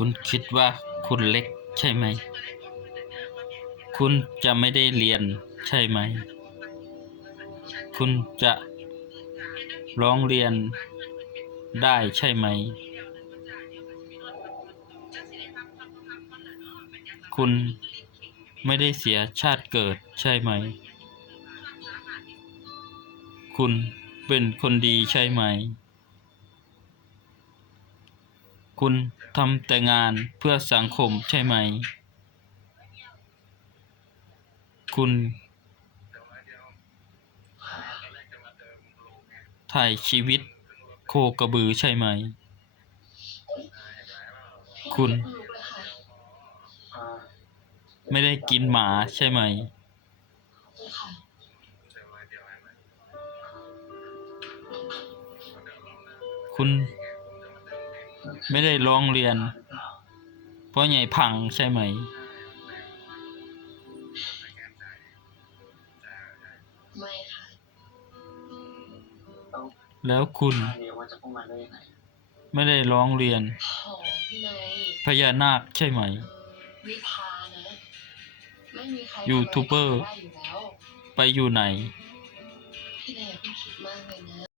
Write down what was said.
คุณคิดว่าคุณเล็กใช่ไหม คุณจะไม่ได้เรียนใช่ไหม คุณจะร้องเรียนได้ใช่ไหม คุณไม่ได้เสียชาติเกิดใช่ไหม คุณเป็นคนดีใช่ไหม คุณทำแต่งานเพื่อสังคมใช่ไหม คุณถ่ายชีวิตโคกระบือใช่ไหม คุณ ไม่ได้กินหมาใช่ไหม คุณ ไม่ได้ร้องเรียน เพราะใหญ่พังใช่ไหม ไม่ค่ะต้องแล้วคุณเรียกว่าจะพวกมันได้ยังไงไม่ได้ร้องเรียนโหพี่นายพญานาคใช่ไหมเออวิพานะไม่มีใครยูทูบเบอร์ ทำะไได้อยู่แล้วไปอยู่ไหน พี่นายอย่าเพิ่งคิดมากเลยนะ